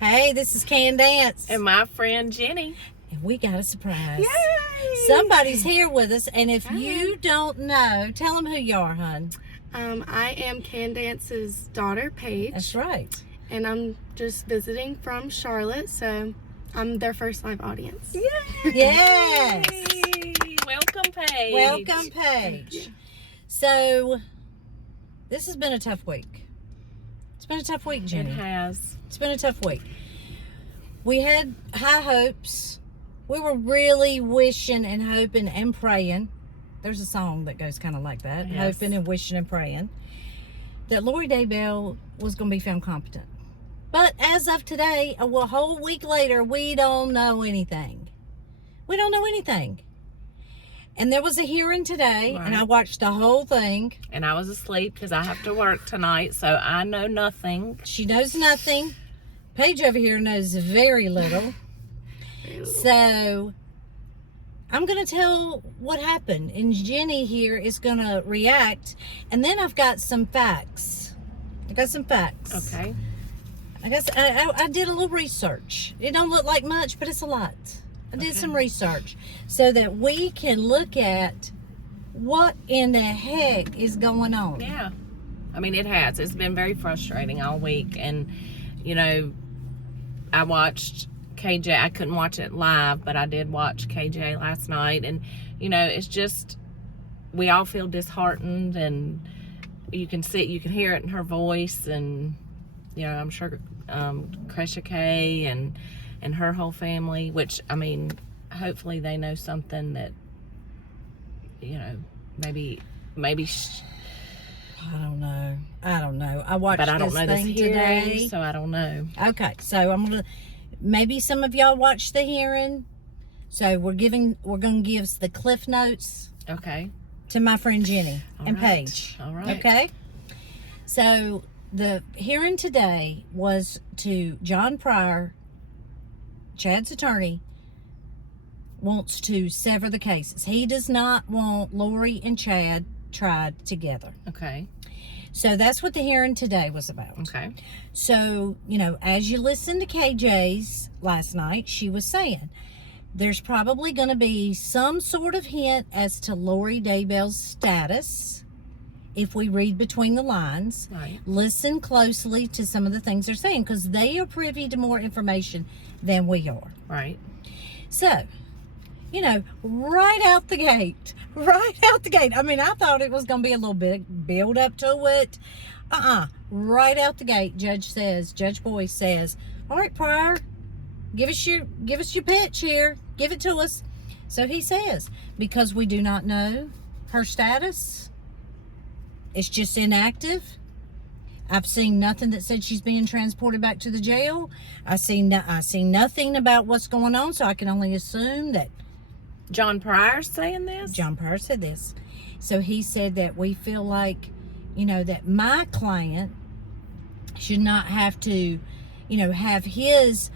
Hey, this is Candace. And my friend Jenny. And we got a surprise. Yay! Somebody's here with us, and if you don't know, tell them who you are, hon. I am Candace's daughter, Paige. That's right. And I'm just visiting from Charlotte, so I'm their first live audience. Yay! Yes. Welcome, Paige. Welcome, Paige. So, this has been a tough week. It's been a tough week, Jenny. It has. It's been a tough week. We had high hopes. We were really wishing and hoping and praying. There's a song that goes kind of like that. Yes. Hoping and wishing and praying that Lori Daybell was going to be found competent. But as of today, a whole week later, we don't know anything. We don't know anything. And there was a hearing today, Right. and I watched the whole thing. And I was asleep because I have to work tonight, so I know nothing. She knows nothing. Paige over here knows very little. So, I'm going to tell what happened. And Jenny here is going to react. And then I've got some facts. I got some facts. Okay. I guess I did a little research. It don't look like much, but it's a lot. I did some research so that we can look at what in the heck is going on. Yeah. I mean, it has. It's been very frustrating all week. And, you know, I watched KJ. I couldn't watch it live, but I did watch KJ last night. And, you know, it's just, we all feel disheartened. And you can hear it in her voice. And, you know, I'm sure Kresha K and her whole family, which, I mean, hopefully they know something that, you know, maybe I don't know. I watched but I don't know this thing hearing, today. so I don't know. Okay, so I'm gonna. Maybe some of y'all watched the hearing, so we're gonna give the cliff notes Okay. to my friend Jenny All and right. Paige. All right. Okay. So the hearing today was to John Pryor, Chad's attorney, wants to sever the cases. He does not want Lori and Chad tried together. Okay. So that's what the hearing today was about. Okay. So, you know, as you listened to KJ's last night, she was saying there's probably going to be some sort of hint as to Lori Daybell's status if we read between the lines. Right. Listen closely to some of the things they're saying because they are privy to more information than we are. Right. So, you know, right out the gate. I mean, I thought it was going to be a little bit build up to it. Right out the gate, Judge Boyce says, all right, Pryor, give us your pitch here. Give it to us. So he says, because we do not know her status, it's just inactive. I've seen nothing that said she's being transported back to the jail. I seen nothing about what's going on, so I can only assume that John Pryor's saying this? John Pryor said this. So he said that we feel like, you know, that my client should not have to, you know, have his,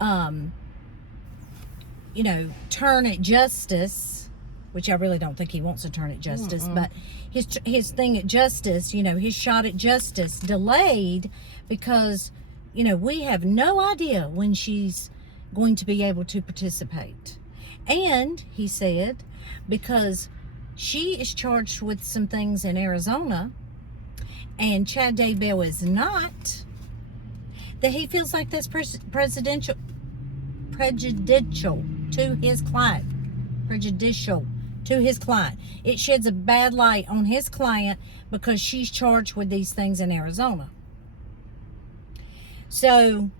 you know, turn at justice, which I really don't think he wants to turn at justice, but his thing at justice, you know, his shot at justice delayed because, you know, we have no idea when she's going to be able to participate. And he said, because she is charged with some things in Arizona and Chad Daybell is not, that he feels like that's prejudicial to his client. Prejudicial to his client. It sheds a bad light on his client because she's charged with these things in Arizona. So,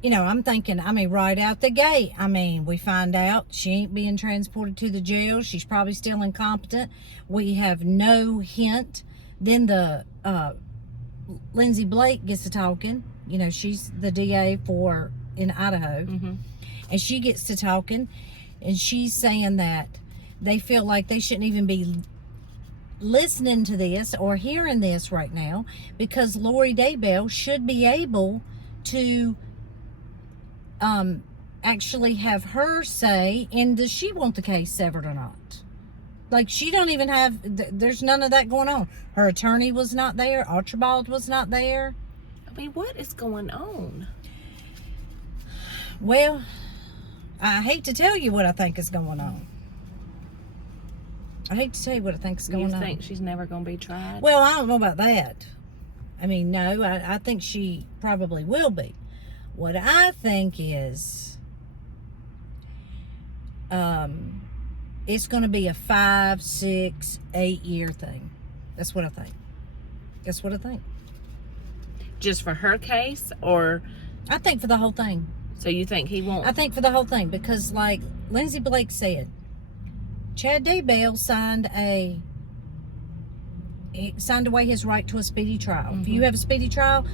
you know, I'm thinking, I mean, right out the gate, I mean, we find out she ain't being transported to the jail. She's probably still incompetent. We have no hint. Then the Lindsay Blake gets to talking. You know, she's the DA in Idaho. Mm-hmm. And she gets to talking. And she's saying that they feel like they shouldn't even be listening to this or hearing this right now because Lori Daybell should be able to actually have her say, and does she want the case severed or not? Like, she don't even have, there's none of that going on. Her attorney was not there. Archibald was not there. I mean, what is going on? Well, I hate to tell you what I think is going on. I hate to tell you what I think is going on. You think she's never going to be tried? Well, I don't know about that. I mean, no, I think she probably will be. What I think is, it's going to be a 5, 6, 8 year thing. That's what I think. That's what I think. Just for her case, or? I think for the whole thing. So you think he won't? I think for the whole thing, because like Lindsay Blake said, Chad Daybell signed away his right to a speedy trial. Mm-hmm. If you have a speedy trial,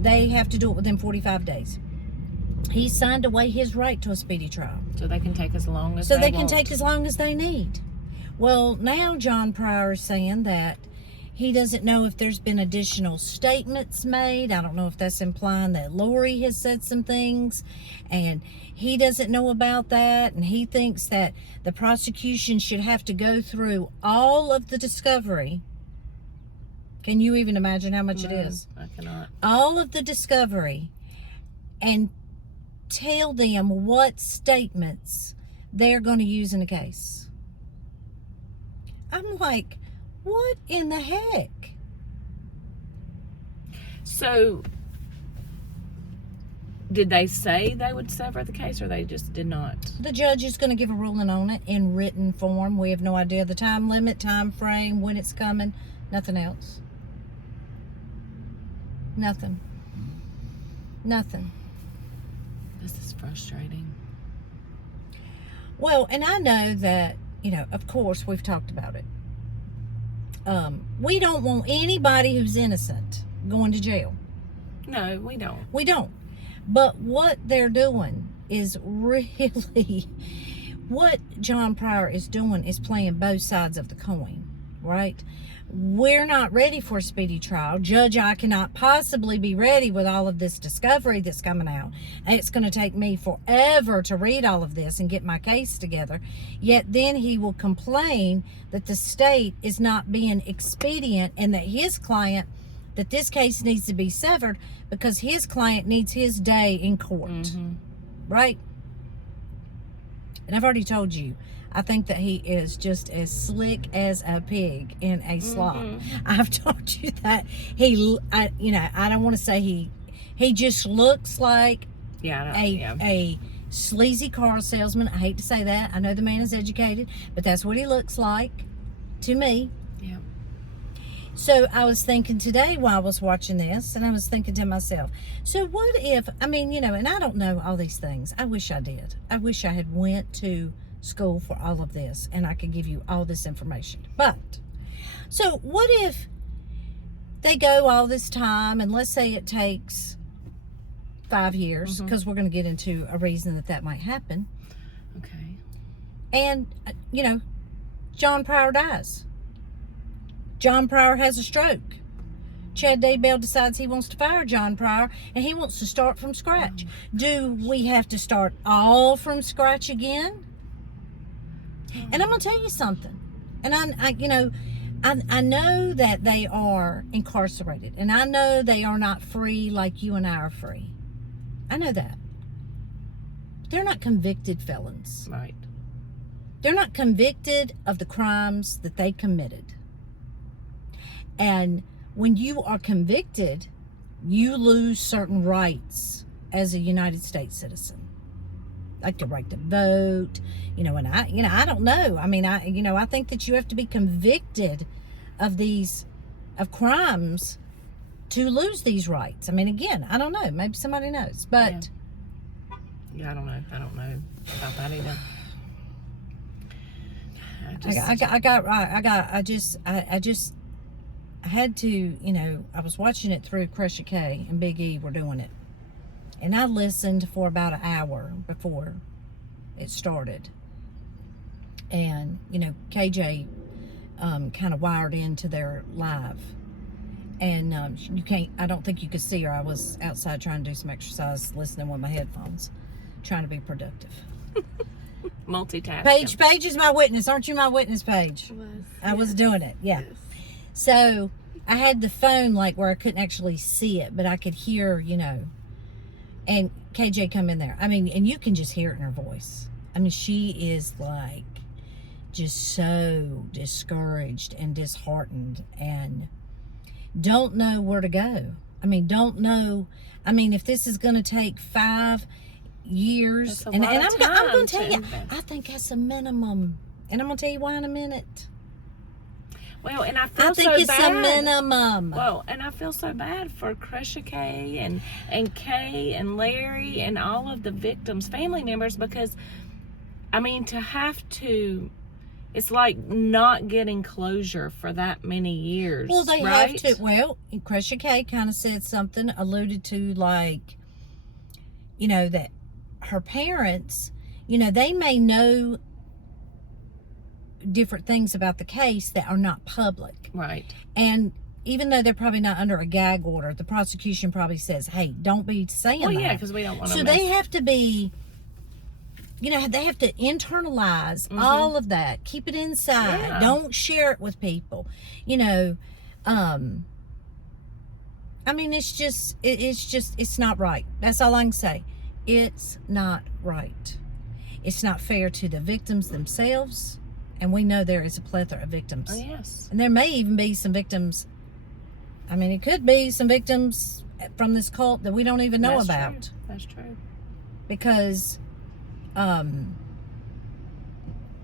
they have to do it within 45 days. He signed away his right to a speedy trial. So they can take as long as So they want. can take as long as they need. Well, now John Pryor is saying that he doesn't know if there's been additional statements made. I don't know if that's implying that Lori has said some things and he doesn't know about that. And he thinks that the prosecution should have to go through all of the discovery. Can you even imagine how much it is? I cannot. All of the discovery and tell them what statements they're going to use in the case. I'm like, what in the heck? So, did they say they would sever the case, or they just did not? The judge is going to give a ruling on it in written form. We have no idea the time limit, time frame, when it's coming. Nothing else. Nothing. Nothing. This is frustrating. Well, and I know that, you know, of course, we've talked about it. We don't want anybody who's innocent going to jail. No, we don't. We don't. But what they're doing is really, what John Pryor is doing is playing both sides of the coin, right? We're not ready for a speedy trial. Judge, I cannot possibly be ready with all of this discovery that's coming out. It's going to take me forever to read all of this and get my case together. Yet then he will complain that the state is not being expedient and that his client, that this case needs to be severed because his client needs his day in court. Mm-hmm. Right? And I've already told you, I think that he is just as slick as a pig in a slop. Mm-hmm. I've told you that I don't want to say he just looks like a sleazy car salesman. I hate to say that. I know the man is educated, but that's what he looks like to me. Yeah. So I was thinking today while I was watching this, and I was thinking to myself, so what if, I mean, you know, and I don't know all these things. I wish I did. I wish I had went to school for all of this and I could give you all this information. But so what if they go all this time, and let's say it takes 5 years, because we're going to get into a reason that might happen. Okay. And you know, John Pryor dies. John Pryor has a stroke. Chad Daybell decides he wants to fire John Pryor and he wants to start from scratch. Do we have to start all from scratch again? And I'm going to tell you something. And I know that they are incarcerated. And I know they are not free like you and I are free. I know that. But they're not convicted felons. Right. They're not convicted of the crimes that they committed. And when you are convicted, you lose certain rights as a United States citizen. Like the right to vote, and I don't know. I mean, I think that you have to be convicted of crimes to lose these rights. I mean, again, I don't know. Maybe somebody knows, but yeah, I don't know. I don't know about that either. I had to, I was watching it through Crusher K and Big E were doing it. And I listened for about an hour before it started. And, KJ kind of wired into their live. And I don't think you could see her. I was outside trying to do some exercise, listening with my headphones, trying to be productive. Multitasking. Paige is my witness. Aren't you my witness, Paige? I was doing it, yeah. Yes. So I had the phone like where I couldn't actually see it, but I could hear, and KJ come in there. I mean, and you can just hear it in her voice. I mean, she is like just so discouraged and disheartened and don't know where to go. I mean, don't know. I mean, if this is going to take 5 years, and I'm going to tell you, I think that's a minimum. And I'm going to tell you why in a minute. Well, and I feel I think so it's bad. a minimum. Well, and I feel so bad for Crusher K and Kay and Larry and all of the victims' family members, because, I mean, to have to, it's like not getting closure for that many years. Well, they right? have to. Well, Crusher K kind of said something, alluded to, like, you know, that her parents, you know, they may know different things about the case that are not public. Right. And even though they're probably not under a gag order, the prosecution probably says, hey, don't be saying that. Well, yeah, because we don't want to. So they have to be, you know, they have to internalize all of that. Keep it inside. Yeah. Don't share it with people. You know, I mean, it's not right. That's all I can say. It's not right. It's not fair to the victims themselves. And we know there is a plethora of victims. Oh, yes. And there may even be some victims. I mean, it could be some victims from this cult that we don't even know about. True. That's true. Because,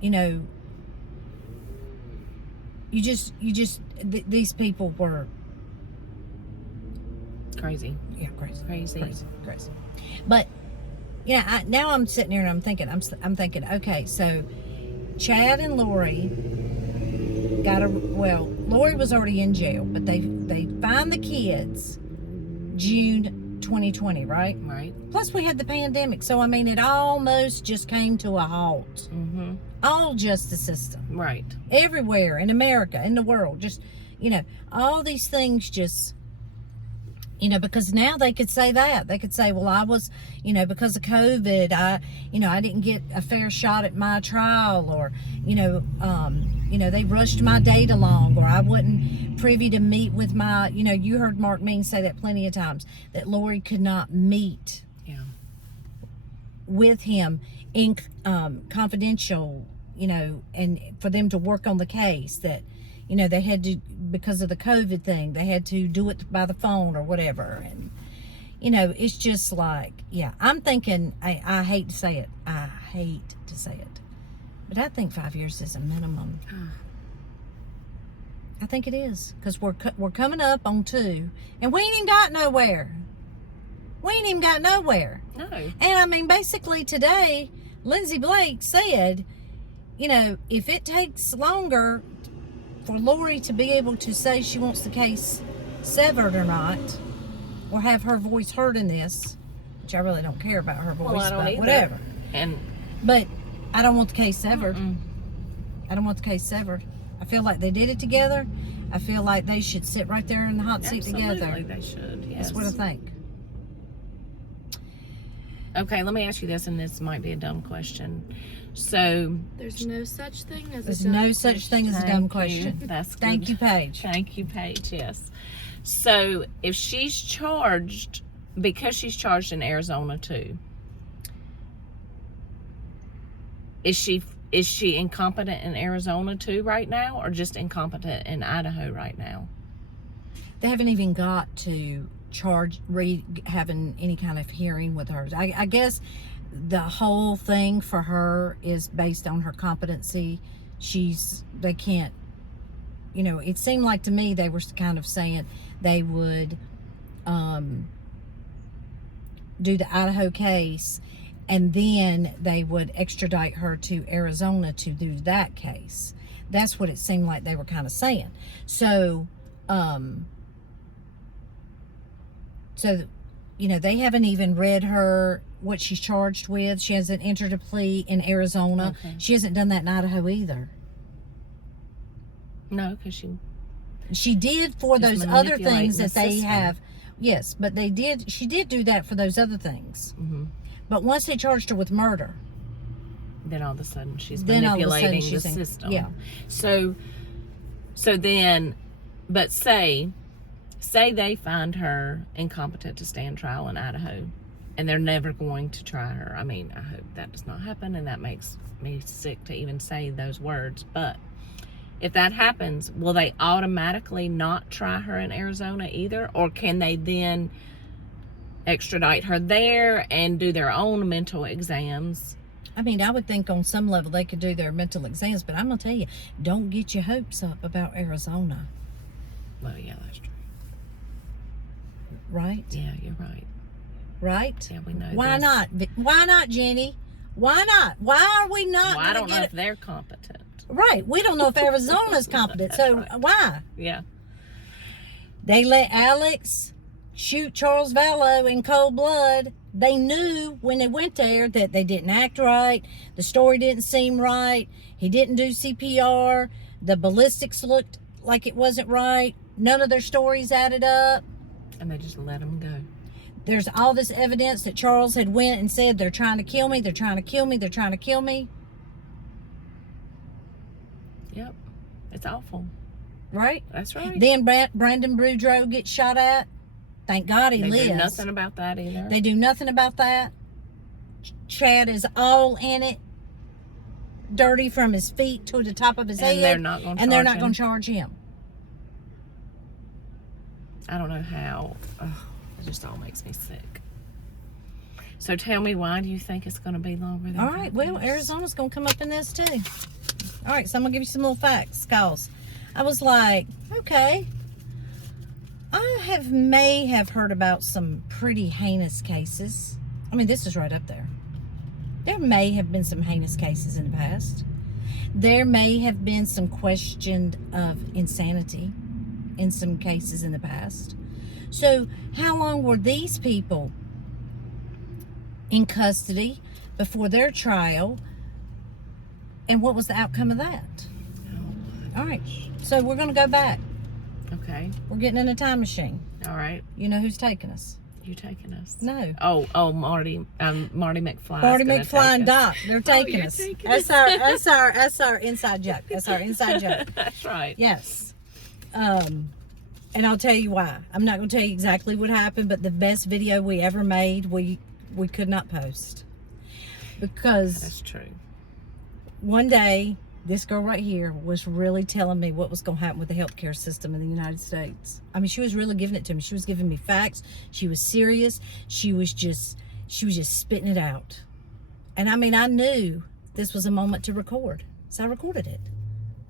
you know, these people were crazy. Yeah, crazy. But yeah, now I'm sitting here and I'm thinking, okay, so Chad and Lori Lori was already in jail, but they find the kids June 2020, right? Right. Plus we had the pandemic, so I mean it almost just came to a halt. All justice system. Right. Everywhere in America, in the world, just, you know, all these things just, you know, because now they could say that. They could say, well, I was, you know, because of COVID, I didn't get a fair shot at my trial, or, you know, they rushed my date along, or I wasn't privy to meet with my, you know, you heard Mark Mean say that plenty of times, that Lori could not meet with him in confidential, you know, and for them to work on the case, that, you know, they had to, because of the COVID thing, they had to do it by the phone or whatever. And, you know, it's just like, yeah, I'm thinking, I hate to say it. But I think 5 years is a minimum. I think it is. Because we're coming up on 2. And we ain't even got nowhere. No. And I mean, basically today, Lindsay Blake said, you know, if it takes longer for Lori to be able to say she wants the case severed or not, or have her voice heard in this, which I really don't care about her voice, I don't but either. whatever. But I don't want the case severed. I don't want the case severed. I feel like they did it together. I feel like they should sit right there in the hot seat together. Absolutely, they should. Yes. That's what I think. Okay, let me ask you this, and this might be a dumb question. So There's no such thing as There's a dumb no such thing as a dumb question. That's good. Thank you, Paige. Thank you, Paige. Yes. So if she's charged, because she's charged in Arizona too, is she incompetent in Arizona too right now, or just incompetent in Idaho right now? They haven't even got to having any kind of hearing with her. I guess the whole thing for her is based on her competency. They can't, you know, it seemed like to me they were kind of saying they would do the Idaho case, and then they would extradite her to Arizona to do that case. That's what it seemed like they were kind of saying. So, you know, they haven't even read her what she's charged with. She hasn't entered a plea in Arizona. Okay. She hasn't done that in Idaho either. No, because she did for Just those other things that the they system. have. Yes, but she did do that for those other things. But once they charged her with murder, then all of a sudden she's then all of a sudden manipulating the she's system. Yeah. So then, but say they find her incompetent to stand trial in Idaho. and they're never going to try her. I mean, I hope that does not happen, and that makes me sick to even say those words. But if that happens, will they automatically not try her in Arizona either? Or can they then extradite her there and do their own mental exams? I mean, I would think on some level they could do their mental exams, but I'm going to tell you, don't get your hopes up about Arizona. Well, yeah, that's true. Right? Yeah, you're right. Right? Yeah, we know Why this. not? Why not, Jenny? Why not? Why are we not? Well, I don't gonna know get if they're competent. Right. We don't know if Arizona's competent. So right. why? Yeah. They let Alex shoot Charles Vallow in cold blood. They knew when they went there that they didn't act right. The story didn't seem right. He didn't do CPR. The ballistics looked like it wasn't right. None of their stories added up. And they just let him go. There's all this evidence that Charles had went and said, they're trying to kill me, they're trying to kill me, they're trying to kill me. Yep. It's awful. Right? That's right. Then Brandon Boudreaux gets shot at. Thank God he lives. They do nothing about that either. They do nothing about that. Chad is all in it. Dirty from his feet to the top of his head. And they're not going to charge him. And they're not going to charge him. I don't know how. Ugh, it just all makes me sick. So tell me, why do you think it's going to be longer than All right, 5 well, years? Arizona's going to come up in this too. All right, so I'm going to give you some little facts, cause I was like, okay, I may have heard about some pretty heinous cases. I mean, this is right up there. There may have been some heinous cases in the past. There may have been some question of insanity in some cases in the past. So how long were these people in custody before their trial, and what was the outcome of that? Oh, All right, so we're going to go back. okay. We're getting in a time machine. All right. You know who's taking us? You taking us? No. Oh, Marty McFly. Marty McFly and Doc, they're taking you're us. taking That's our inside joke. That's our inside joke. That's right. Yes. And I'll tell you why. I'm not going to tell you exactly what happened, but the best video we ever made, we could not post. Because That's true. one day, this girl right here was really telling me what was going to happen with the healthcare system in the United States. I mean, she was really giving it to me. She was giving me facts. She was serious. She was just spitting it out. And I mean, I knew this was a moment to record. So I recorded it.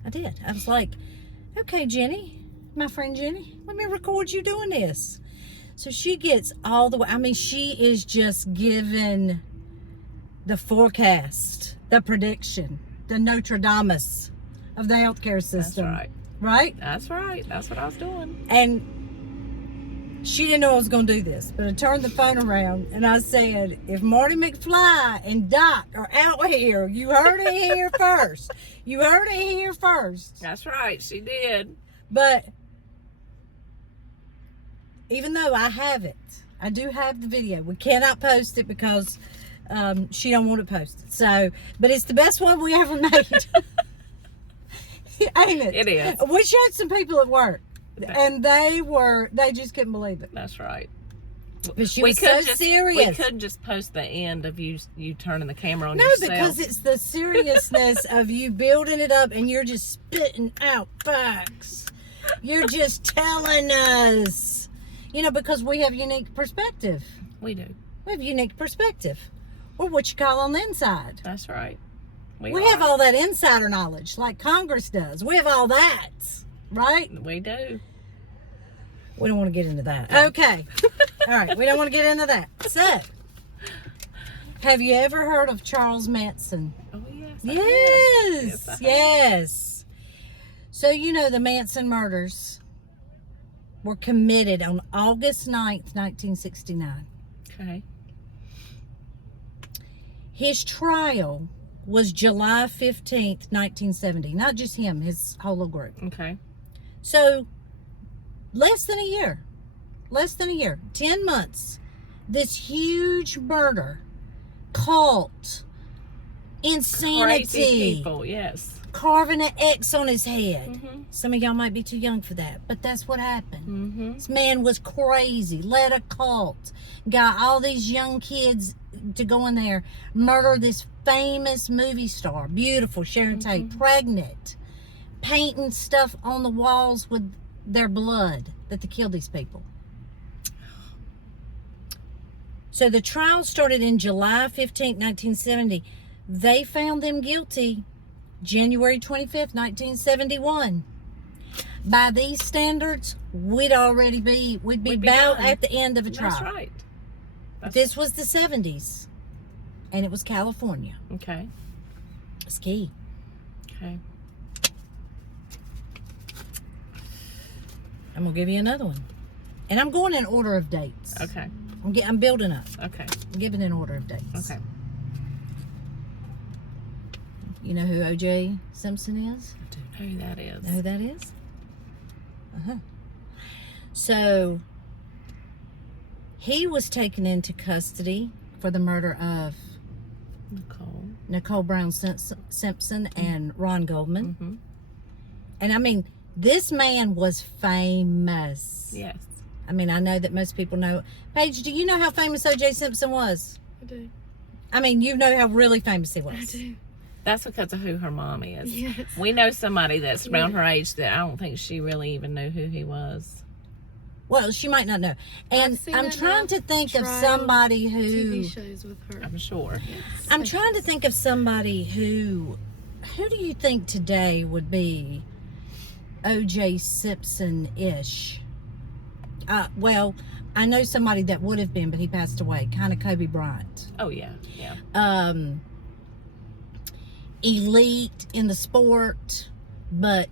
I did. I was like, okay, Jenny, my friend Jenny, let me record you doing this. So she gets all the way. I mean, she is just giving the forecast, the prediction, the Notre Dame of the healthcare system. That's right. Right? That's right. That's what I was doing. And she didn't know I was going to do this, but I turned the phone around and I said, if Marty McFly and Doc are out here, you heard it here first. You heard it here first. That's right. She did. But even though I have it, I do have the video. We cannot post it because she don't want it posted. So, but it's the best one we ever made. Ain't it? It is. We showed some people at work, and they just couldn't believe it. That's right. But she was so serious. We could just post the end of you turning the camera on No, yourself. because it's the seriousness of you building it up and you're just spitting out facts. You're just telling us, because we have unique perspective. We do. We have unique perspective. We're what you call on the inside. That's right. We have all that insider knowledge like Congress does. We have all that, right? We do. We don't want to get into that. Okay. All right. We don't want to get into that. So, have you ever heard of Charles Manson? Oh, yes. Yes. Yes. Yes. So, the Manson murders were committed on August 9th, 1969. Okay. His trial was July 15th, 1970. Not just him, his whole little group. Okay. So, less than a year. 10 months. This huge murder, cult, insanity. Crazy people, yes. carving an X on his head. Mm-hmm. Some of y'all might be too young for that, but that's what happened. Mm-hmm. This man was crazy, led a cult, got all these young kids to go in there, murder this famous movie star, beautiful Sharon Tate, pregnant, painting stuff on the walls with their blood that they killed these people. So the trial started in July 15, 1970. They found them guilty January 25th, 1971. By these standards, we'd be about at the end of a trial. That's right. This was the 70s, and it was California. Okay. It's key. Okay. I'm gonna give you another one, and I'm going in order of dates. Okay. I'm building up. Okay. I'm giving in order of dates. Okay. You know who O.J. Simpson is? I do know who that is. Know who that is? Uh-huh. So, he was taken into custody for the murder of Nicole Brown Simpson and Ron Goldman. Mm-hmm. And I mean, this man was famous. Yes. I mean, I know that most people know. Paige, do you know how famous O.J. Simpson was? I do. I mean, you know how really famous he was. I do. That's because of who her mom is. Yes. We know somebody that's around her age that I don't think she really even knew who he was. Well, she might not know. And I've seen I'm trying to think of trial somebody who... TV shows with her. I'm sure. Yes. I'm trying to think of somebody who do you think today would be O.J. Simpson-ish? Well, I know somebody that would have been, but he passed away. Kind of Kobe Bryant. Oh, yeah. Yeah. Elite in the sport, but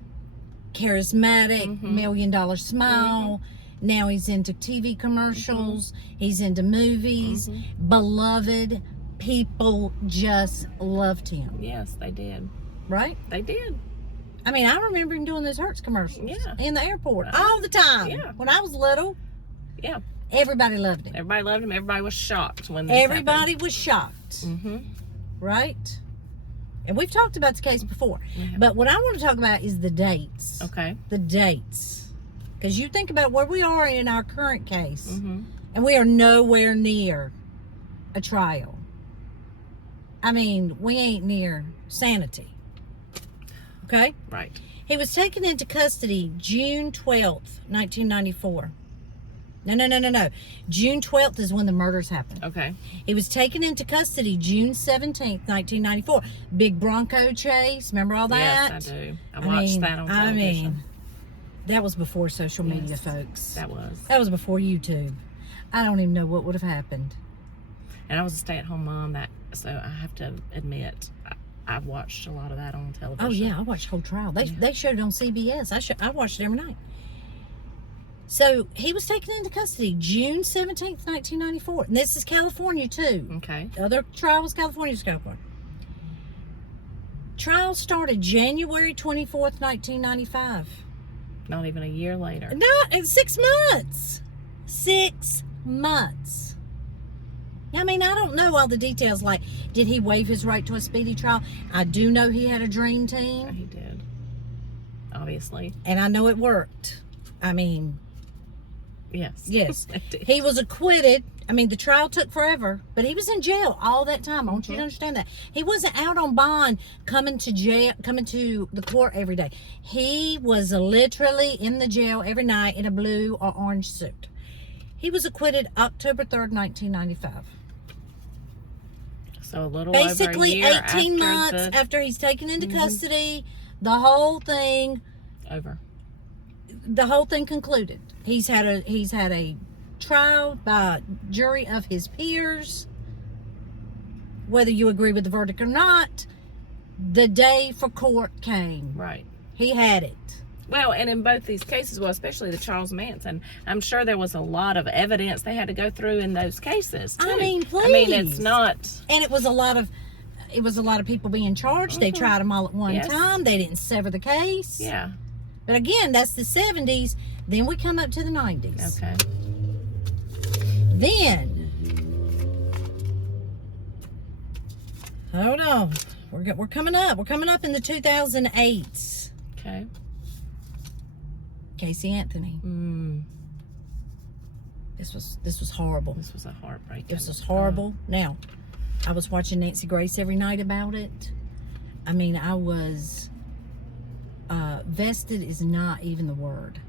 charismatic, $1 million smile. Now he's into TV commercials. He's into movies. Beloved. People just loved him. Yes, they did. Right? They did. I mean, I remember him doing those Hertz commercials in the airport all the time. Yeah. When I was little, Yeah. everybody loved him. Everybody loved him. Everybody was shocked when this Everybody was shocked. happened. Right? And we've talked about the case before. Yeah. But what I want to talk about is the dates. Okay. The dates. Because you think about where we are in our current case, Mm-hmm. and we are nowhere near a trial. I mean, we ain't near sanity. Okay? Right. He was taken into custody June 12th, 1994. No. June 12th is when the murders happened. Okay. He was taken into custody June 17th, 1994. Big Bronco chase. Remember all that? Yes, I do. I watched that on television. That was before social media, folks. That was. That was before YouTube. I don't even know what would have happened. And I was a stay-at-home mom, so I have to admit, I've watched a lot of that on television. Oh, yeah. I watched the whole trial. They showed it on CBS. I watched it every night. So, he was taken into custody June 17th, 1994. And this is California, too. Okay. The other trial was California. Trial started January 24th, 1995. Not even a year later. No, it's 6 months. 6 months. I mean, I don't know all the details. Like, did he waive his right to a speedy trial? I do know he had a dream team. He did. Obviously. And I know it worked. I mean... Yes. Yes. It did. He was acquitted. I mean, the trial took forever, but he was in jail all that time. I want you to understand that. He wasn't out on bond coming to the court every day. He was literally in the jail every night in a blue or orange suit. He was acquitted October 3rd, 1995. So a little Basically, over a year 18 months after he's taken into custody, the whole thing concluded. He's had a trial by jury of his peers. Whether you agree with the verdict or not, the day for court came. Right. He had it. Well, and in both these cases, well, especially the Charles Manson, I'm sure there was a lot of evidence they had to go through in those cases, too. I mean, please. I mean, it's not... And it was a lot of people being charged. They tried them all at one time. They didn't sever the case. Yeah. But again, that's the 70s. Then we come up to the 90s. Okay. Then, hold on. We're coming up. We're coming up in the 2008s. Okay. Casey Anthony. This was horrible. This was a heartbreak. This was horrible. Now, I was watching Nancy Grace every night about it. I mean, I was vested is not even the word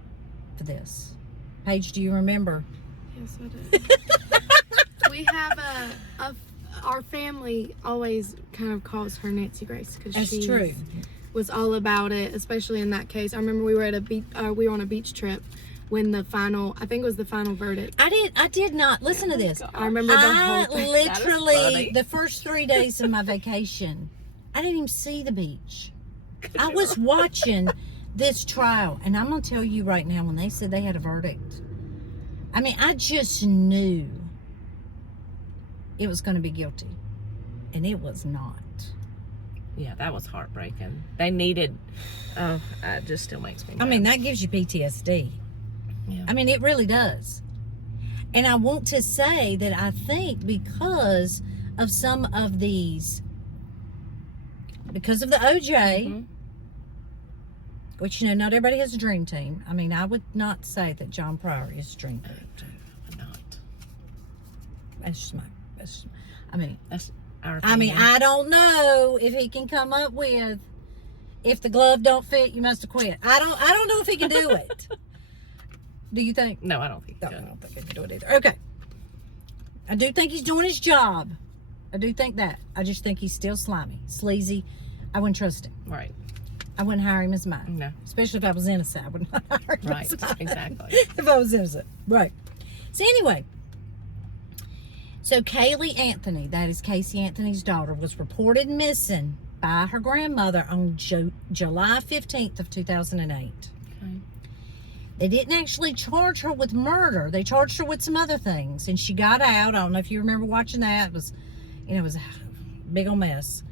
for this. Paige, do you remember? Yes, I do. We have our family always kind of calls her Nancy Grace because That's true. Was all about it, especially in that case. I remember we were at we were on a beach trip when the final, I think it was the final verdict. I did not listen to this. I remember the whole thing. Literally the first 3 days of my vacation, I didn't even see the beach. I was watching this trial, and I'm gonna tell you right now, when they said they had a verdict, I mean, I just knew it was going to be guilty, and it was not. Yeah, that was heartbreaking. They needed. Oh, it just still makes me mad. I mean, that gives you PTSD. Yeah. I mean, it really does. And I want to say that I think because of some of these, because of the OJ, which, you know, not everybody has a dream team. I mean, I would not say that John Pryor is a dream team. Not. That's just I mean, That's our I mean, opinion. I don't know if he can come up with, if the glove don't fit, you must have quit. I don't know if he can do it. Do you think? No, I don't think No, so. I don't think he can do it either. Okay. I do think he's doing his job. I do think that. I just think he's still slimy, sleazy. I wouldn't trust him. Right. I wouldn't hire him as mine. No. Especially if I was innocent. I would not hire him Right. as mine. Exactly. If I was innocent. Right. So anyway. So Kaylee Anthony, that is Casey Anthony's daughter, was reported missing by her grandmother on July 15th of 2008. Okay. They didn't actually charge her with murder. They charged her with some other things. And she got out. I don't know if you remember watching that. It was, you know, it was a big old mess.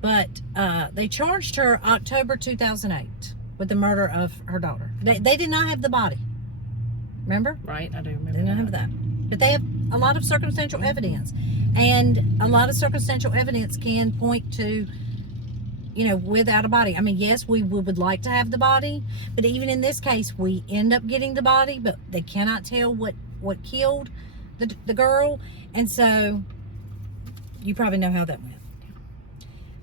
But they charged her October 2008 with the murder of her daughter. They did not have the body. Remember? Right. I do remember. They didn't have that. But they have a lot of circumstantial evidence. And a lot of circumstantial evidence can point to, you know, without a body. I mean, yes, we would like to have the body. But even in this case, we end up getting the body. But they cannot tell what killed the girl. And so, you probably know how that went.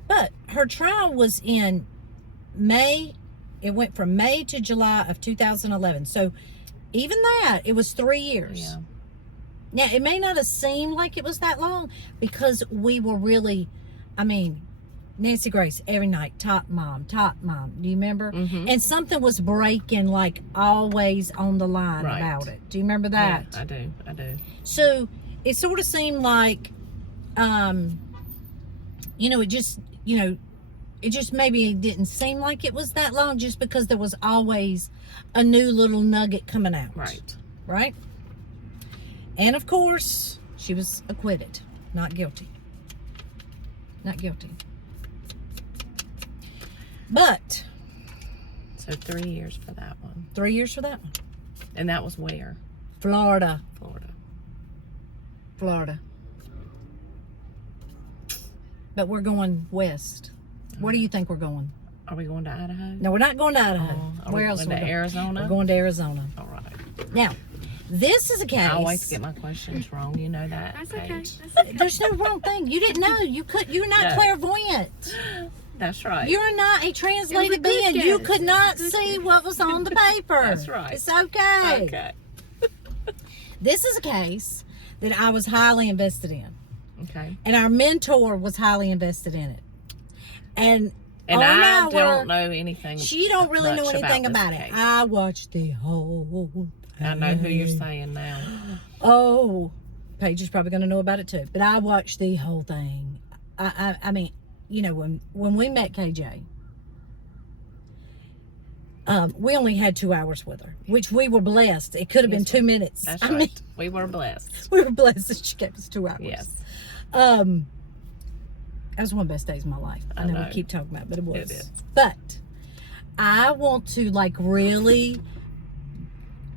But her trial was in May. It went from May to July of 2011. So, even that, it was 3 years. Yeah. Now, it may not have seemed like it was that long because we were really, I mean, Nancy Grace every night, top mom. Do you remember? Mm-hmm. And something was breaking, like, always on the line Right. about it. Do you remember that? Yeah, I do. So, it sort of seemed like, you know, it just maybe it didn't seem like it was that long just because there was always a new little nugget coming out. Right. Right? And of course, she was acquitted. Not guilty. Not guilty. But So 3 years for that one. 3 years for that one. And that was where? Florida. Florida. But we're going west. Where do you think we're going? Are we going to Idaho? No, we're not going to Idaho. Are Where we else going are we to Arizona? We're going to Arizona. All right. Now, this is a case. I always get my questions wrong. You know that. That's okay. Paige. That's okay. There's no wrong thing. You didn't know. You're not No. clairvoyant. That's right. You're not a translated good being. You guess. could not It was a good see guess. what was on the paper. That's right. It's okay. Okay. This is a case that I was highly invested in. Okay. And our mentor was highly invested in it. And And on I our- don't know anything. She don't really know much anything this about it. case. I watched the whole thing. I know who you're saying now. Oh, Paige is probably going to know about it too. But I watched the whole thing. I mean, you know, when we met KJ, we only had 2 hours with her, which we were blessed. It could have been Yes, 2 minutes. That's I right. mean, We were blessed. we were blessed that she gave us 2 hours. Yes. That was one of the best days of my life. I know know. we keep talking about it, but it was. It is. But I want to, like, really,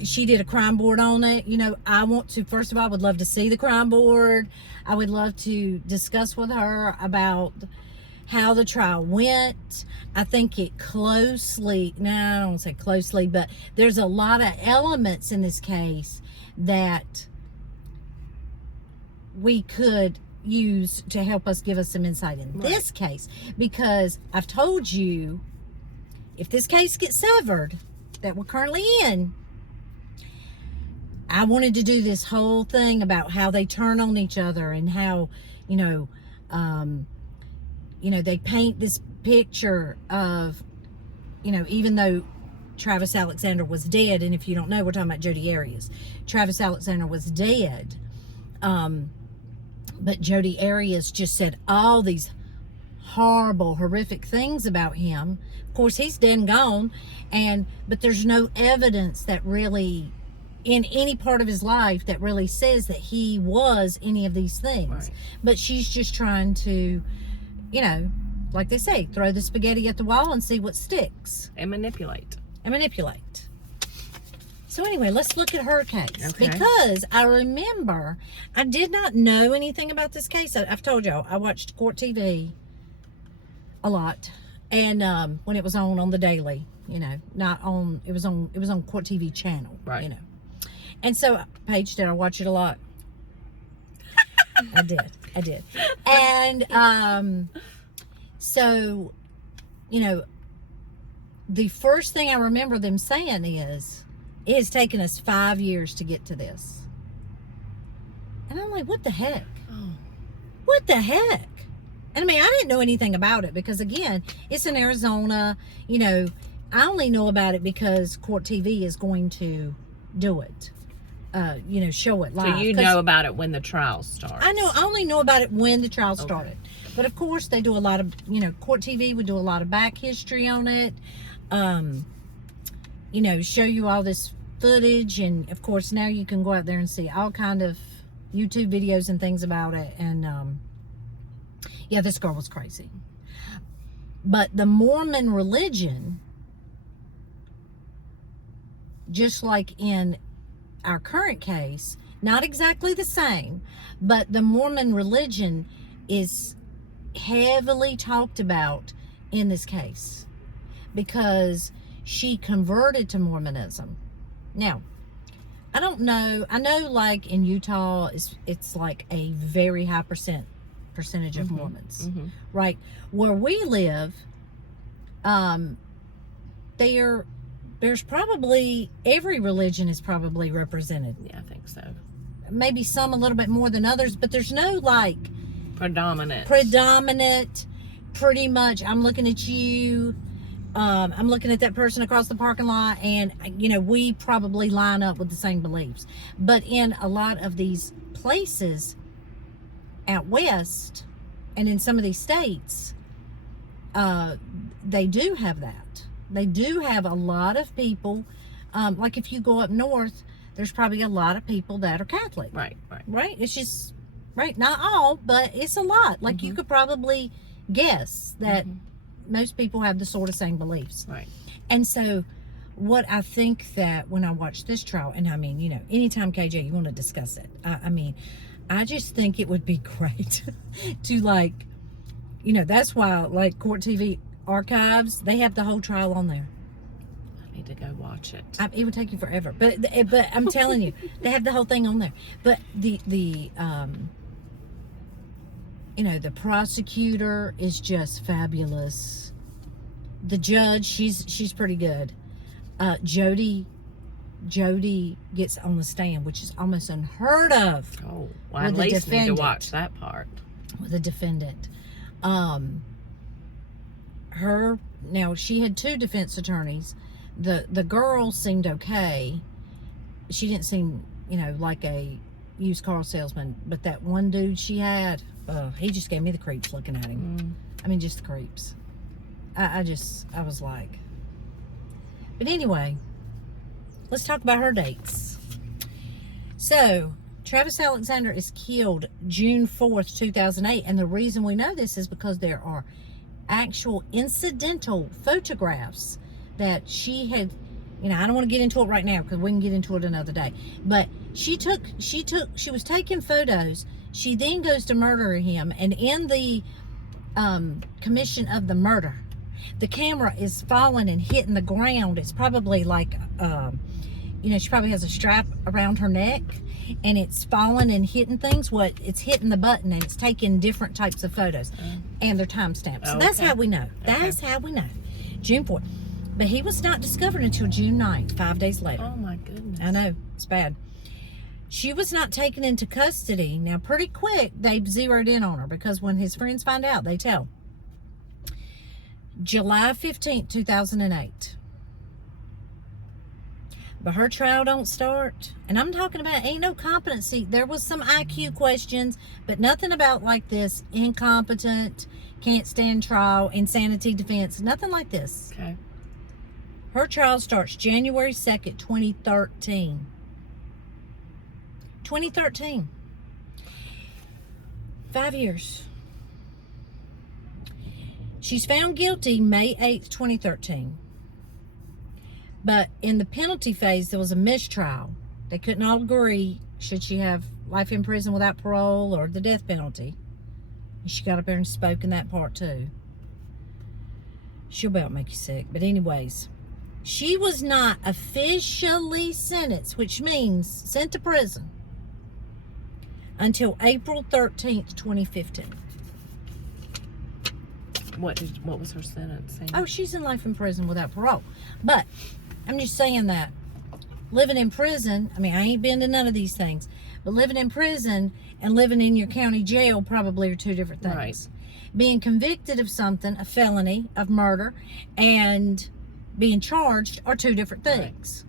she did a crime board on it. You know, I want to, first of all, I would love to see the crime board. I would love to discuss with her about how the trial went. I think it closely, no, I don't say closely, but there's a lot of elements in this case that we could use to help us give us some insight in this case. Because I've told you, if this case gets severed, that we're currently in, I wanted to do this whole thing about how they turn on each other and how, they paint this picture of, even though Travis Alexander was dead, and if you don't know, we're talking about Jodi Arias. Travis Alexander was dead, but Jodi Arias just said all these horrible, horrific things about him. Of course, he's dead and gone, but there's no evidence that really, in any part of his life, that really says that he was any of these things. Right. But she's just trying to, like they say, throw the spaghetti at the wall and see what sticks. And manipulate. So anyway, let's look at her case. Okay. Because I remember, I did not know anything about this case. I've told y'all, I watched Court TV a lot. And when it was on the daily, not on, it was on Court TV channel, right. And so, Paige, did I watch it a lot? I did. And so, the first thing I remember them saying is, it has taken us 5 years to get to this. And I'm like, what the heck? Oh. What the heck? And I mean, I didn't know anything about it because, again, it's in Arizona. I only know about it because Court TV is going to do it. Show it live. So you know about it when the trial starts. I only know about it when the trial started. But of course they do a lot of, Court TV would do a lot of back history on it. Show you all this footage, and of course now you can go out there and see all kind of YouTube videos and things about it. And yeah, this girl was crazy. But the Mormon religion, just like in our current case, not exactly the same, but the Mormon religion is heavily talked about in this case because she converted to Mormonism. Now, I don't know. I know, like in Utah, it's like a very high percentage of Mormons, right? Where we live, there's probably every religion is probably represented. Yeah, I think so. Maybe some a little bit more than others, but there's no like predominant. Pretty much. I'm looking at you. I'm looking at that person across the parking lot, and we probably line up with the same beliefs. But in a lot of these places out west, and in some of these states, they do have that. They do have a lot of people. Like if you go up north, there's probably a lot of people that are Catholic. Right. It's just not all, but it's a lot. Like you could probably guess that most people have the sort of same beliefs. Right. And so what I think that when I watch this trial, and I mean, anytime, KJ, you want to discuss it, I just think it would be great to that's why Court TV archives, they have the whole trial on there. I need to go watch it. It would take you forever, but I'm telling you, they have the whole thing on there. But the prosecutor is just fabulous. The judge, she's pretty good. Jodi gets on the stand, which is almost unheard of. Oh, well, I at least need to watch that part. With the defendant. Now she had two defense attorneys. The girl seemed okay. She didn't seem, like a used car salesman, but that one dude she had, he just gave me the creeps looking at him. I mean, just the creeps. I was like, but anyway, let's talk about her dates. So Travis Alexander is killed June 4th, 2008. And the reason we know this is because there are actual incidental photographs that she had, I don't want to get into it right now because we can get into it another day. But she was taking photos. She then goes to murder him. And in the commission of the murder. The camera is falling and hitting the ground. It's probably like, she probably has a strap around her neck, and it's falling and hitting things. It's hitting the button, and it's taking different types of photos, and they're timestamped. So that's how we know. That's how we know. June 4th. But he was not discovered until June 9th, 5 days later. Oh my goodness. I know, it's bad. She was not taken into custody. Now, pretty quick, they zeroed in on her, because when his friends find out, they tell. July 15th, 2008. But her trial don't start. And I'm talking about ain't no competency. There was some IQ questions, but nothing about like this incompetent, can't stand trial, insanity defense, nothing like this. Okay. Her trial starts January 2nd, 2013. 2013. 5 years. She's found guilty May 8th, 2013. But in the penalty phase, there was a mistrial. They couldn't all agree, should she have life in prison without parole or the death penalty. And she got up there and spoke in that part too. She'll about make you sick. But anyways, she was not officially sentenced, which means sent to prison, until April 13th, 2015. What was her sentence? Oh, she's in life in prison without parole. But I'm just saying that living in prison, I mean, I ain't been to none of these things, but living in prison and living in your county jail probably are two different things. Right. Being convicted of something, a felony of murder, and being charged are two different things.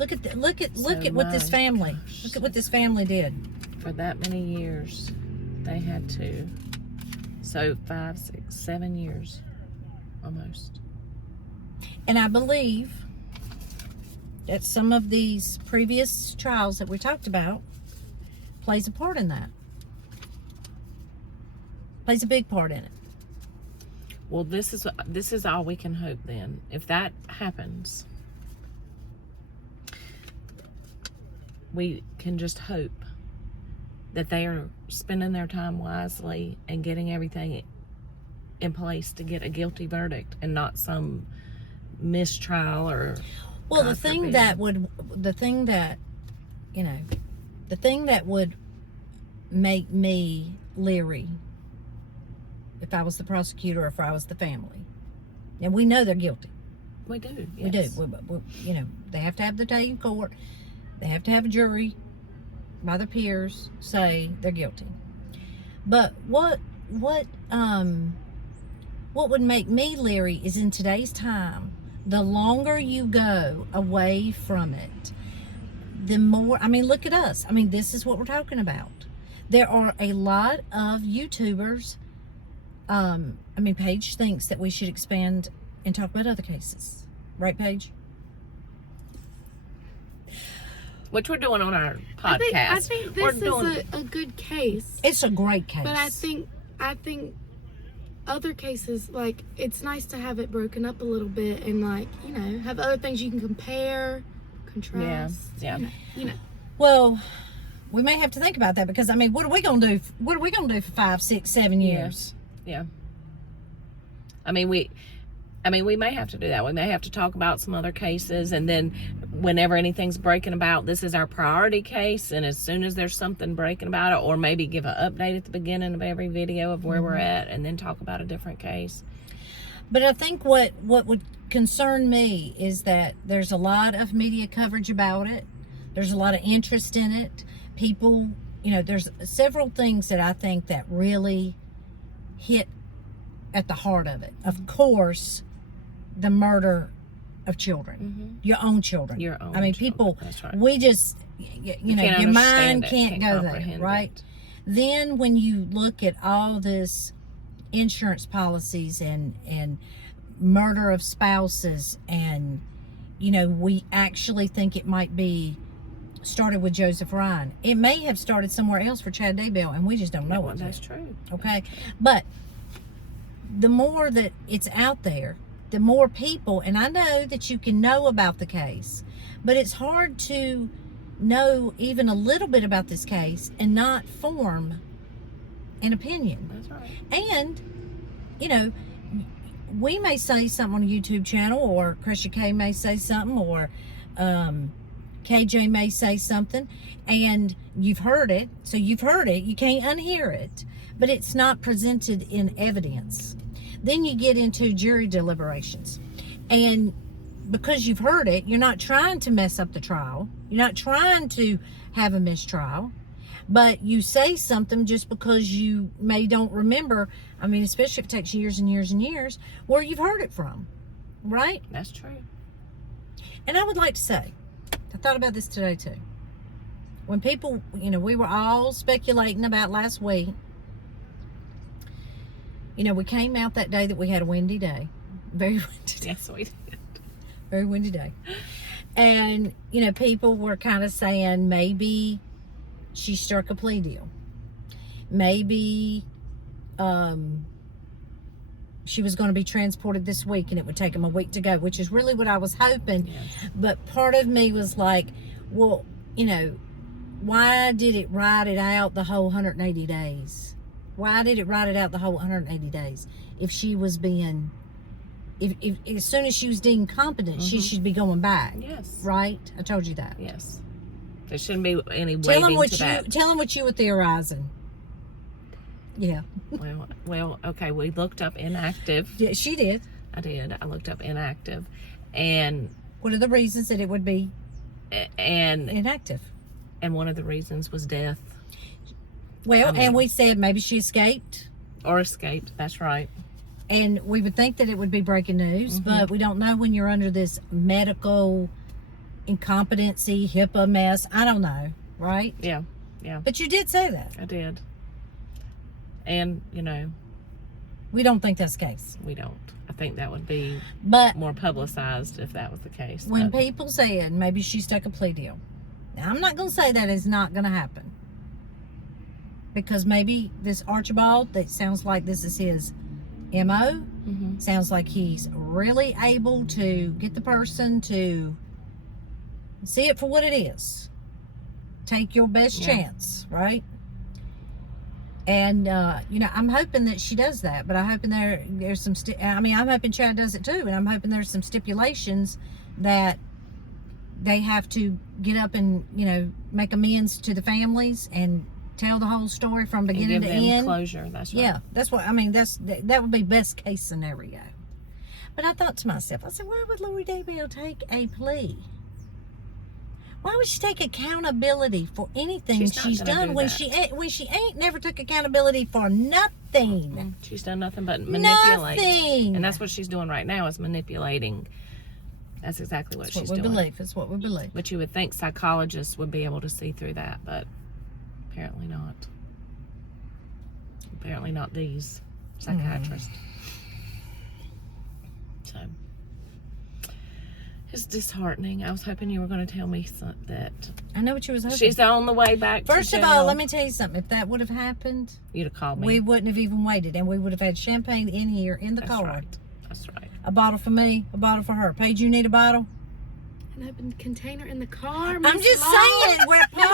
Right. Look at what this family, look at what this family did. For that many years, they had to. So 5, 6, 7 years, almost. And I believe that some of these previous trials that we talked about plays a part in that. Plays a big part in it. Well, this is all we can hope then. If that happens, we can just hope that they are spending their time wisely and getting everything in place to get a guilty verdict and not some mistrial or. Well, the thing that would make me leery if I was the prosecutor or if I was the family, and we know they're guilty. We do. Yes. We do. They have to have their day in court. They have to have a jury by their peers say they're guilty. But what would make me leery is in today's time, the longer you go away from it, the more, look at us. This is what we're talking about. There are a lot of YouTubers. Paige thinks that we should expand and talk about other cases. Right, Paige? Which we're doing on our podcast. I think this is a good case. It's a great case. But I think other cases, like, it's nice to have it broken up a little bit and, like, have other things you can compare, contrast. Yeah. Well, we may have to think about that, because what are we gonna do? What are we gonna do for 5, 6, 7 years? Yeah. We may have to do that. We may have to talk about some other cases, and then whenever anything's breaking about, this is our priority case, and as soon as there's something breaking about it, or maybe give an update at the beginning of every video of where we're at, and then talk about a different case. But I think what would concern me is that there's a lot of media coverage about it. There's a lot of interest in it. People, there's several things that I think that really hit at the heart of it. Of course, the murder of children, your own children. Your own children. People, that's right. We just, your mind can't go there, right? It. Then when you look at all this insurance policies and murder of spouses, and we actually think it might be started with Joseph Ryan. It may have started somewhere else for Chad Daybell, and we just don't know it. That's true. Okay, but the more that it's out there, the more people, and I know that you can know about the case, but it's hard to know even a little bit about this case and not form an opinion. That's right. And you know, we may say something on a YouTube channel, or Krisha K may say something, or KJ may say something, and you've heard it, so you've heard it, you can't unhear it, but it's not presented in evidence. Then you get into jury deliberations, and because you've heard it, you're not trying to mess up the trial, you're not trying to have a mistrial, but you say something just because you don't remember. I mean, especially if it takes years and years and years, where you've heard it from, right? That's true. And I would like to say, I thought about this today too. When people, we were all speculating about last week. We came out that day that we had a windy day. Very windy day. Yes, we did. Very windy day. And, people were kind of saying maybe she struck a plea deal. Maybe she was going to be transported this week and it would take them a week to go, which is really what I was hoping. Yes. But part of me was like, well, why did it ride it out the whole 180 days? Why did it ride it out the whole 180 days? If she was being, if as soon as she was deemed competent, she should be going back. Yes. Right? I told you that. Yes. There shouldn't be any Tell waiting them to that. Tell them what you were theorizing. Yeah. Well, okay, we looked up inactive. Yeah, she did. I did. I looked up inactive. And what are the reasons that it would be inactive? And one of the reasons was death. Well, and we said maybe she escaped. Or escaped, that's right. And we would think that it would be breaking news, but we don't know when you're under this medical incompetency, HIPAA mess. I don't know, right? Yeah. But you did say that. I did. And, we don't think that's the case. we don't. I think that would be more publicized if that was the case. When people said maybe she stuck a plea deal. Now, I'm not going to say that is not going to happen. Because maybe this Archibald, that sounds like this is his MO, sounds like he's really able to get the person to see it for what it is. Take your best chance, right? And, I'm hoping that she does that, but I'm hoping there's some, I'm hoping Chad does it too, and I'm hoping there's some stipulations that they have to get up and, make amends to the families and tell the whole story from beginning to end. Closure, that's right. Yeah, that's what, that would be best case scenario. But I thought to myself, I said, why would Lori Daybell take a plea? Why would she take accountability for anything she's done when she ain't never took accountability for nothing? She's done nothing but manipulate. Nothing. And that's what she's doing right now, is manipulating. That's exactly what she's doing. It's what we believe. But you would think psychologists would be able to see through that, but apparently not. Apparently not these psychiatrists. So it's disheartening. I was hoping you were going to tell me that I know what you was hoping. she's on the way back. First of all, let me tell you something. If that would have happened, you'd have called me. We wouldn't have even waited, and we would have had champagne in here in the car. Right. That's right. A bottle for me, a bottle for her. Paige, you need a bottle? An open container in the car. I'm just saying, we're parked.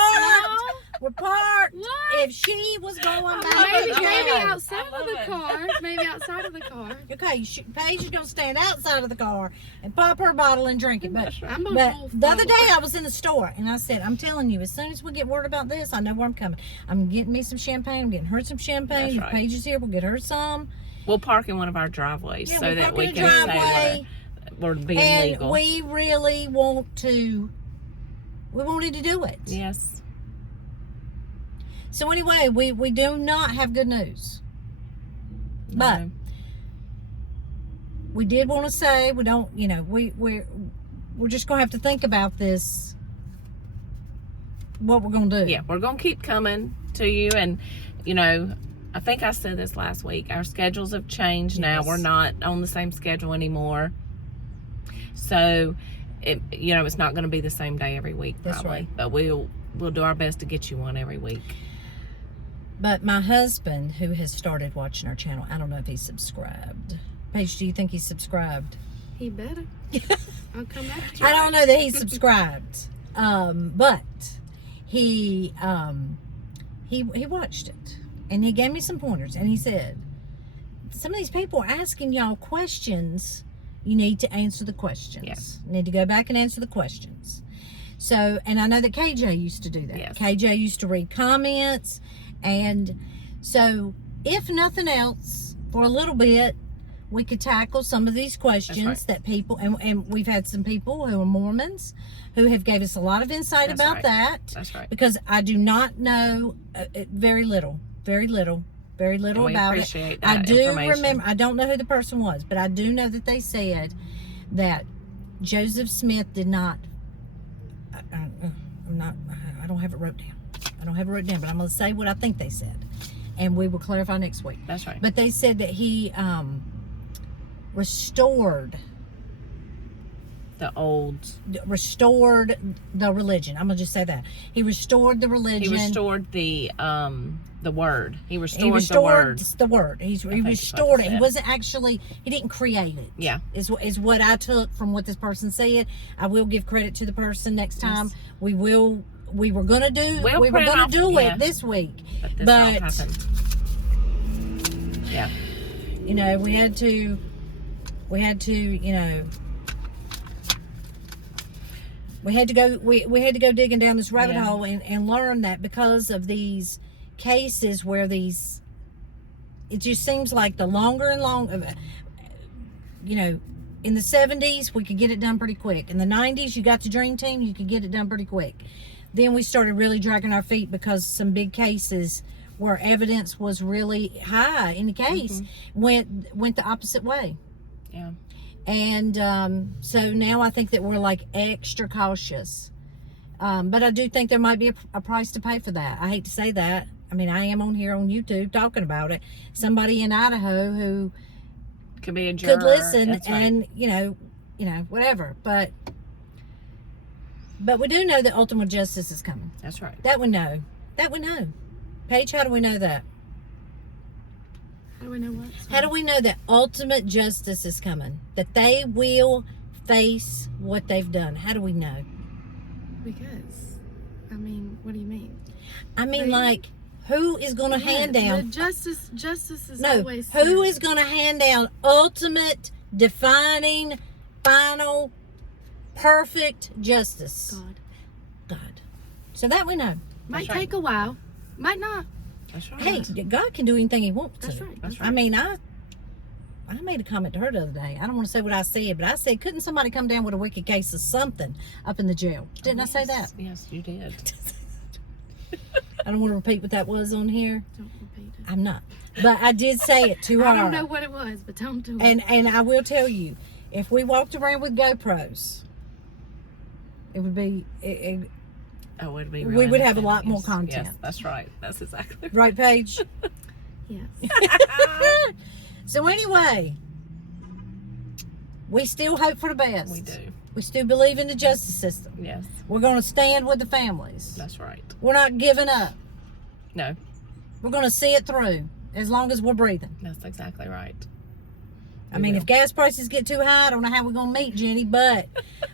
We're parked. What? If she was going back, Maybe outside of the car. Maybe outside of the car. Okay, Paige is gonna stand outside of the car and pop her bottle and drink it. But the other day I was in the store and I said, I'm telling you, as soon as we get word about this, I know where I'm coming. I'm getting me some champagne. I'm getting her some champagne. If Paige is here, we'll get her some. We'll park in one of our driveways so that we can say we're being legal. And we really wanted to do it. Yes. So anyway, we do not have good news. But we did want to say, we don't, we're just going to have to think about this, what we're going to do. Yeah, we're going to keep coming to you. And, I think I said this last week. Our schedules have changed now. We're not on the same schedule anymore. So, it's not going to be the same day every week, probably. That's right. But we'll do our best to get you one every week. But my husband, who has started watching our channel, I don't know if he's subscribed. Paige, do you think he's subscribed? He better. I'll come after. I don't know that he's subscribed. But he watched it. And he gave me some pointers. And he said, some of these people are asking y'all questions. You need to answer the questions. Yes. You need to go back and answer the questions. So, and I know that KJ used to do that. Yes. KJ used to read comments. And so, if nothing else, for a little bit, we could tackle some of these questions That's right. that people, and we've had some people who are Mormons who have gave us a lot of insight That's about right. that. That's right. Because I do not know very little And we about it. appreciate that I do information. remember, I don't know who the person was, but I do know that they said that Joseph Smith did not, I don't have it wrote down. I don't have it wrote down, but I'm going to say what I think they said. And we will clarify next week. That's right. But they said that he restored The old. the religion. I'm going to just say that. He restored the religion. He restored the word. He restored, He restored the word. the word. He think restored that's what it. they He said. wasn't actually, he didn't create it. Yeah. Is what I took from what this person said. I will give credit to the person next time. Yes. We were going to do print off- yeah. it this week. But this all happened. Yeah. You know, we had to, you know, we had to go digging down this rabbit Yeah. hole and learn that because of these cases where it just seems like the longer and longer, you know, in the 70s, we could get it done pretty quick. In the 90s, you got the dream team, you could get it done pretty quick. Then we started really dragging our feet because some big cases where evidence was really high in the case went the opposite way. Yeah. And so now I think that we're like extra cautious. But I do think there might be a price to pay for that. I hate to say that. I mean, I am on here on YouTube talking about it. Somebody in Idaho who Could be a juror. could listen That's right. and, you know, whatever. But we do know that ultimate justice is coming. That's right. That we know. Paige, how do we know that? How do we know what? How do we know that ultimate justice is coming? That they will face what they've done? How do we know? Because, I mean, what do you mean? I mean, They- like, who is going to hand The down? justice is No, always who is going to hand down ultimate, defining, final, perfect justice? God. So that we know. Might That's right. take a while, might not. That's right. Hey, God can do anything He wants to. That's right. That's I right. mean, I made a comment to her the other day. I don't want to say what I said, but I said, couldn't somebody come down with a wicked case of something up in the jail? Didn't I say that? Yes, you did. I don't want to repeat what that was on here. Don't repeat it. I'm not. But I did say it to her. I don't know what it was, but don't do it. And I will tell you, if we walked around with GoPros, it would be, Oh, it'd be We really would have a entertaining. lot more Yes, content. Yes, that's right. That's exactly right. right, Paige? Yes. So anyway, we still hope for the best. We do. We still believe in the justice system. Yes, We're going to stand with the families. that's right. We're not giving up. No, We're going to see it through as long as we're breathing. that's exactly right. I mean, if gas prices get too high, I don't know how we're going to meet, Jenny, but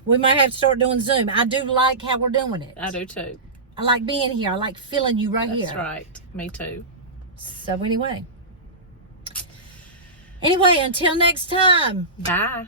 we might have to start doing Zoom. I do like how we're doing it. I do too. I like being here. I like feeling you right here. That's right. Me too. So anyway. Anyway, until next time. Bye.